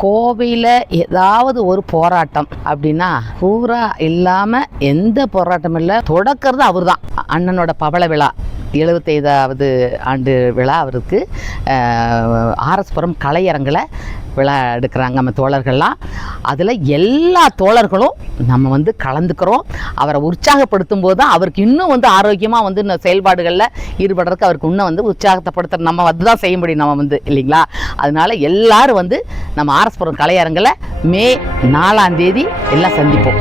கோவையில் ஏதாவது ஒரு போராட்டம் அப்படின்னா பூரா இல்லாமல் எந்த போராட்டம் இல்லை, தொடக்கிறது அவர் தான். அண்ணனோட பவள விழா 75வது ஆண்டு விழா அவருக்கு ஆர்எஸ்புரம் கலையரங்கில் விழா எடுக்கிறாங்க நம்ம தோழர்கள்லாம். அதில் எல்லா தோழர்களும் நம்ம கலந்துக்கிறோம். அவரை உற்சாகப்படுத்தும் போது தான் அவருக்கு இன்னும் ஆரோக்கியமாக செயல்பாடுகளில் ஈடுபடுறதுக்கு அவருக்கு இன்னும் உற்சாகத்தைப்படுத்துகிற நம்ம தான் செய்ய முடியும் நம்ம இல்லைங்களா. அதனால எல்லாரும் நம்ம ஆர்எஸ்புரம் கலையரங்கில் மே 4ஆம் தேதி எல்லாம் சந்திப்போம்.